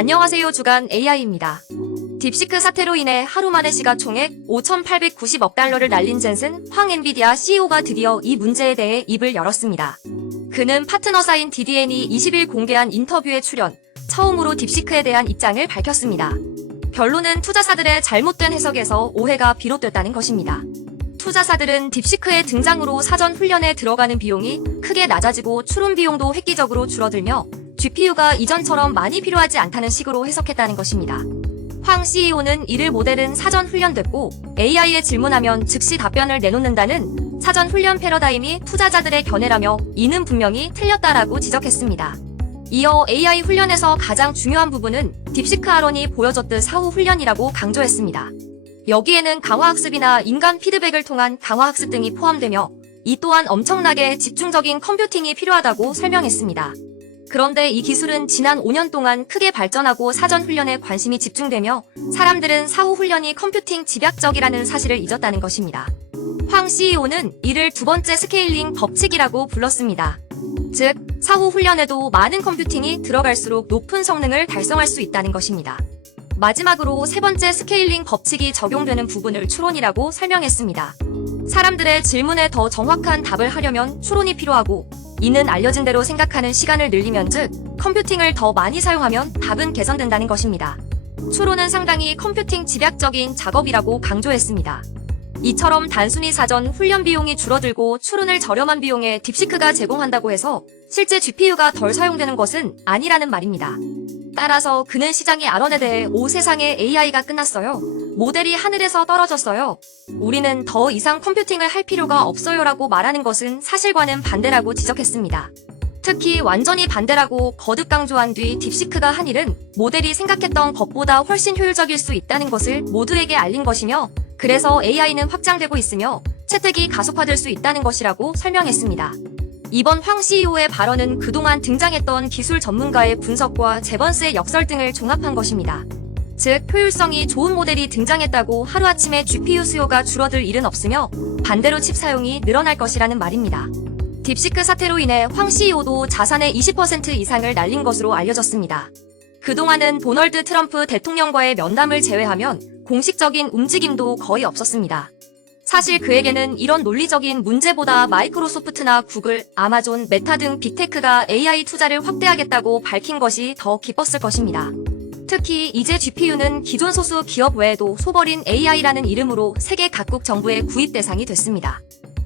안녕하세요. 주간 AI입니다. 딥시크 사태로 인해 하루 만에 시가총액 5,890억 달러를 날린 젠슨 황 엔비디아 CEO가 드디어 이 문제에 대해 입을 열었습니다. 그는 파트너사인 DDN이 20일 공개한 인터뷰에 출연, 처음으로 딥시크에 대한 입장을 밝혔습니다. 결론은 투자사들의 잘못된 해석에서 오해가 비롯됐다는 것입니다. 투자사들은 딥시크의 등장으로 사전 훈련에 들어가는 비용이 크게 낮아지고 추론 비용도 획기적으로 줄어들며 GPU가 이전처럼 많이 필요하지 않다는 식으로 해석했다는 것입니다. 황 CEO는 이를 모델은 사전 훈련됐고 AI에 질문하면 즉시 답변을 내놓는다는 사전 훈련 패러다임이 투자자들의 견해라며 이는 분명히 틀렸다라고 지적했습니다. 이어 AI 훈련에서 가장 중요한 부분은 딥시크 알원이 보여줬듯 사후 훈련이라고 강조했습니다. 여기에는 강화학습이나 인간 피드백을 통한 강화학습 등이 포함되며 이 또한 엄청나게 집중적인 컴퓨팅이 필요하다고 설명했습니다. 그런데 이 기술은 지난 5년 동안 크게 발전하고 사전 훈련에 관심이 집중되며 사람들은 사후 훈련이 컴퓨팅 집약적이라는 사실을 잊었다는 것입니다. 황 CEO는 이를 두 번째 스케일링 법칙이라고 불렀습니다. 즉, 사후 훈련에도 많은 컴퓨팅이 들어갈수록 높은 성능을 달성할 수 있다는 것입니다. 마지막으로 세 번째 스케일링 법칙이 적용되는 부분을 추론이라고 설명했습니다. 사람들의 질문에 더 정확한 답을 하려면 추론이 필요하고 이는 알려진 대로 생각하는 시간을 늘리면 즉 컴퓨팅을 더 많이 사용하면 답은 개선된다는 것입니다. 추론은 상당히 컴퓨팅 집약적인 작업이라고 강조했습니다. 이처럼 단순히 사전 훈련 비용이 줄어들고 추론을 저렴한 비용에 딥시크가 제공한다고 해서 실제 GPU가 덜 사용되는 것은 아니라는 말입니다. 따라서 그는 시장의 알원에 대해 세상에 AI가 끝났어요. 모델이 하늘에서 떨어졌어요. 우리는 더 이상 컴퓨팅을 할 필요가 없어요 라고 말하는 것은 사실과는 반대라고 지적했습니다. 특히 완전히 반대라고 거듭 강조한 뒤 딥시크가 한 일은 모델이 생각했던 것보다 훨씬 효율적일 수 있다는 것을 모두에게 알린 것이며 그래서 AI는 확장되고 있으며 채택이 가속화될 수 있다는 것이라고 설명했습니다. 이번 황 CEO의 발언은 그동안 등장했던 기술 전문가의 분석과 제번스의 역설 등을 종합한 것입니다. 즉, 효율성이 좋은 모델이 등장했다고 하루아침에 GPU 수요가 줄어들 일은 없으며 반대로 칩 사용이 늘어날 것이라는 말입니다. 딥시크 사태로 인해 황 CEO도 자산의 20% 이상을 날린 것으로 알려졌습니다. 그동안은 도널드 트럼프 대통령과의 면담을 제외하면 공식적인 움직임도 거의 없었습니다. 사실 그에게는 이런 논리적인 문제보다 마이크로소프트나 구글, 아마존, 메타 등 빅테크가 AI 투자를 확대하겠다고 밝힌 것이 더 기뻤을 것입니다. 특히 이제 GPU는 기존 소수 기업 외에도 소버린 AI라는 이름으로 세계 각국 정부의 구입 대상이 됐습니다.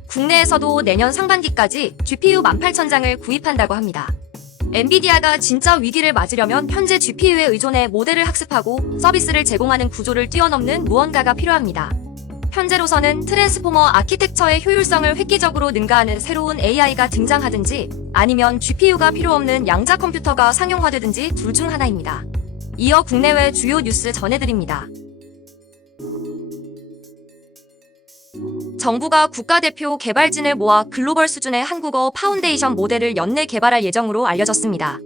국내에서도 내년 상반기까지 GPU 18,000장을 구입한다고 합니다. 엔비디아가 진짜 위기를 맞으려면 현재 GPU에 의존해 모델을 학습하고 서비스를 제공하는 구조를 뛰어넘는 무언가가 필요합니다. 현재로서는 트랜스포머 아키텍처의 효율성을 획기적으로 능가하는 새로운 AI가 등장하든지 아니면 GPU가 필요 없는 양자 컴퓨터가 상용화되든지 둘 중 하나입니다. 이어 국내외 주요 뉴스 전해드립니다. 정부가 국가대표 개발진을 모아 글로벌 수준의 한국어 파운데이션 모델을 연내 개발할 예정으로 알려졌습니다.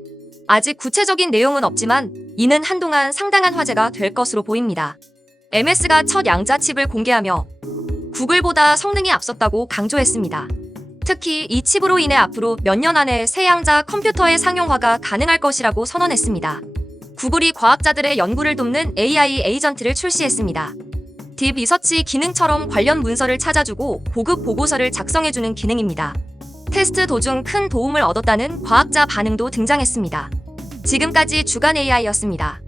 아직 구체적인 내용은 없지만 이는 한동안 상당한 화제가 될 것으로 보입니다. MS가 첫 양자 칩을 공개하며 구글보다 성능이 앞섰다고 강조했습니다. 특히 이 칩으로 인해 앞으로 몇 년 안에 새 양자 컴퓨터의 상용화가 가능할 것이라고 선언했습니다. 구글이 과학자들의 연구를 돕는 AI 에이전트를 출시했습니다. 딥 리서치 기능처럼 관련 문서를 찾아주고 보급 보고서를 작성해주는 기능입니다. 테스트 도중 큰 도움을 얻었다는 과학자 반응도 등장했습니다. 지금까지 주간 AI였습니다.